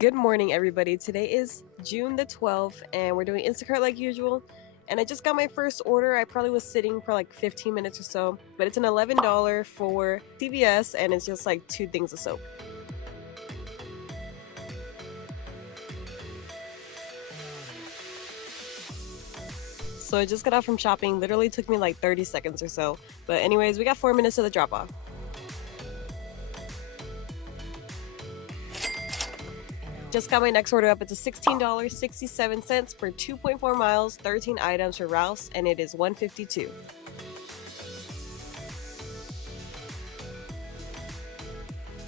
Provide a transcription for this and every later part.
Good morning, everybody. Today is June the 12th, and we're doing Instacart like usual. And I just got my first order. I probably was sitting for like 15 minutes or so, but it's an $11 for CVS, and it's just like 2 things of soap. So I just got out from shopping. Literally took me like 30 seconds or so. But anyways, we got 4 minutes to the drop off. Just got my next order up. It's a $16.67 for 2.4 miles, 13 items for Ralph's, and it is $152.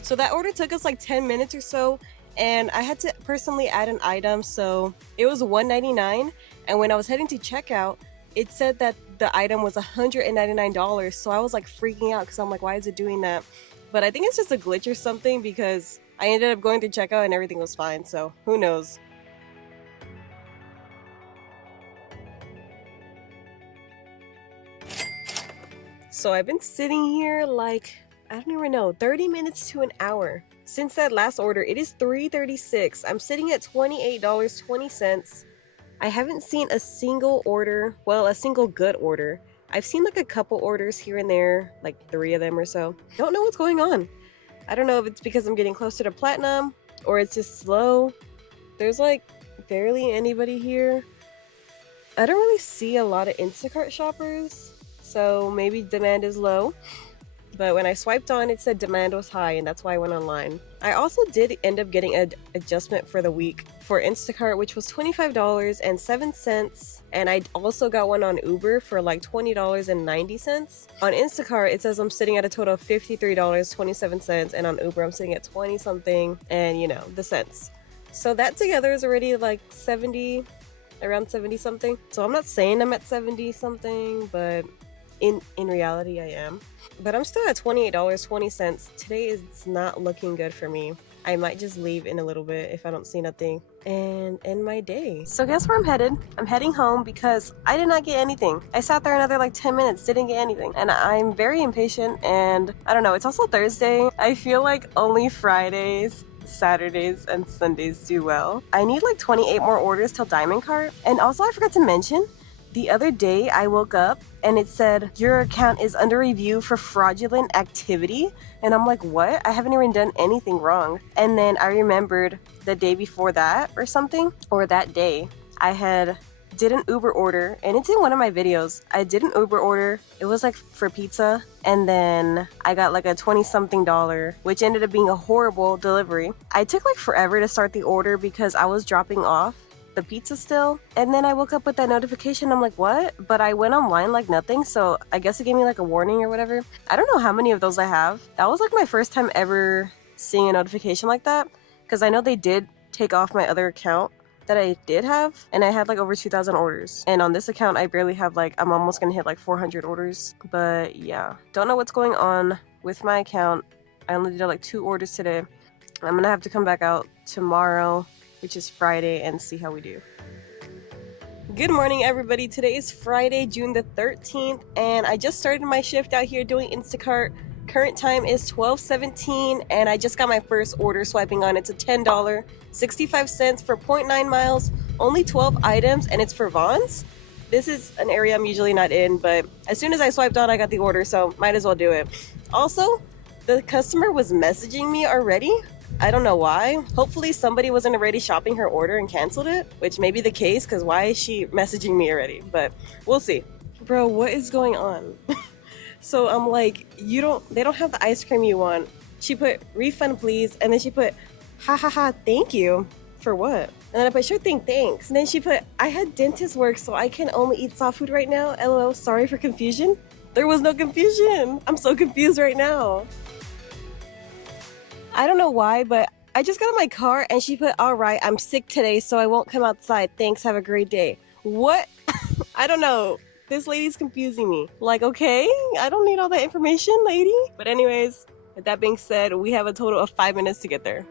So that order took us like 10 minutes or so, and I had to personally add an item, so it was $199, and when I was heading to checkout, it said that the item was $199, so I was like freaking out because I'm like, why is it doing that? But I think it's just a glitch or something because I ended up going through checkout and everything was fine, so who knows. So I've been sitting here like, I don't even know, 30 minutes to an hour. Since that last order, it is $3.36. I'm sitting at $28.20. I haven't seen a single order, well, a single good order. I've seen like a couple orders here and there, like 3 of them or so. Don't know what's going on. I don't know if it's because I'm getting closer to platinum or it's just slow. There's like barely anybody here. I don't really see a lot of Instacart shoppers, so maybe demand is low. But when I swiped on, it said demand was high, and that's why I went online. I also did end up getting an adjustment for the week for Instacart, which was $25.07. And I also got one on Uber for like $20.90. On Instacart, it says I'm sitting at a total of $53.27. And on Uber, I'm sitting at 20 something, and you know, the cents. So that together is already like 70, around 70 something. So I'm not saying I'm at 70 something, but in reality, I am. But I'm still at $28.20. Today is not looking good for me. I might just leave in a little bit if I don't see nothing and end my day. So guess where I'm headed? I'm heading home because I did not get anything. I sat there another like 10 minutes, didn't get anything. And I'm very impatient, and I don't know, it's also Thursday. I feel like only Fridays, Saturdays, and Sundays do well. I need like 28 more orders till Diamond Cart. And also I forgot to mention, the other day I woke up and it said, your account is under review for fraudulent activity. And I'm like, what? I haven't even done anything wrong. And then I remembered the day before that or something, or that day, I did an Uber order, and it's in one of my videos. I did an Uber order. It was like for pizza, and then I got like a 20-something dollar, which ended up being a horrible delivery. I took like forever to start the order because I was dropping off the pizza still, and then I woke up with that notification. I'm like, what? But I went online like nothing, so I guess it gave me like a warning or whatever. I don't know how many of those I have. That was like my first time ever seeing a notification like that, because I know they did take off my other account that I did have, and I had like over 2,000 orders, and on this account I barely have, like, I'm almost gonna hit like 400 orders. But yeah, don't know what's going on with my account. I only did like 2 orders today. I'm gonna have to come back out tomorrow, which is Friday, and see how we do. Good morning, everybody. Today is Friday, June the 13th, and I just started my shift out here doing Instacart. Current time is 12:17, and I just got my first order swiping on. It's a $10.65 for 0.9 miles, only 12 items, and it's for Vaughn's. This is an area I'm usually not in, but as soon as I swiped on, I got the order, so might as well do it. Also, the customer was messaging me already. I don't know why. Hopefully somebody wasn't already shopping her order and canceled it, which may be the case, because why is she messaging me already? But we'll see. Bro, what is going on? So I'm like, they don't have the ice cream you want. She put refund please, and then she put ha ha ha thank you. For what? And then I put sure thing, thanks. And then she put, I had dentist work, so I can only eat soft food right now. LOL, sorry for confusion. There was no confusion. I'm so confused right now. I don't know why, but I just got in my car and she put, all right, I'm sick today, so I won't come outside. Thanks, have a great day. What? I don't know. This lady's confusing me. Like, okay, I don't need all that information, lady. But anyways, with that being said, we have a total of 5 minutes to get there.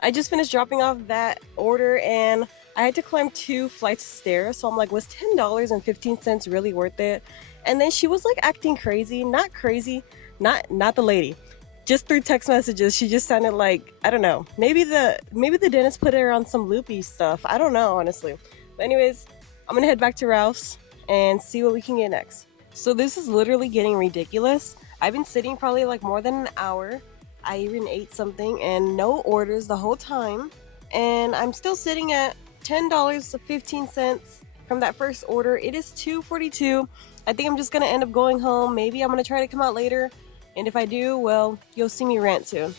I just finished dropping off that order, and I had to climb 2 flights of stairs, so I'm like, was $10.15 really worth it? And then she was like acting crazy, not crazy, Not the lady. Just through text messages, she just sounded like, I don't know. Maybe the dentist put her on some loopy stuff. I don't know, honestly. But anyways, I'm gonna head back to Ralph's and see what we can get next. So this is literally getting ridiculous. I've been sitting probably like more than an hour. I even ate something and no orders the whole time. And I'm still sitting at $10.15 from that first order. It is 2:42. I think I'm just gonna end up going home. Maybe I'm gonna try to come out later. And if I do, well, you'll see me rant too.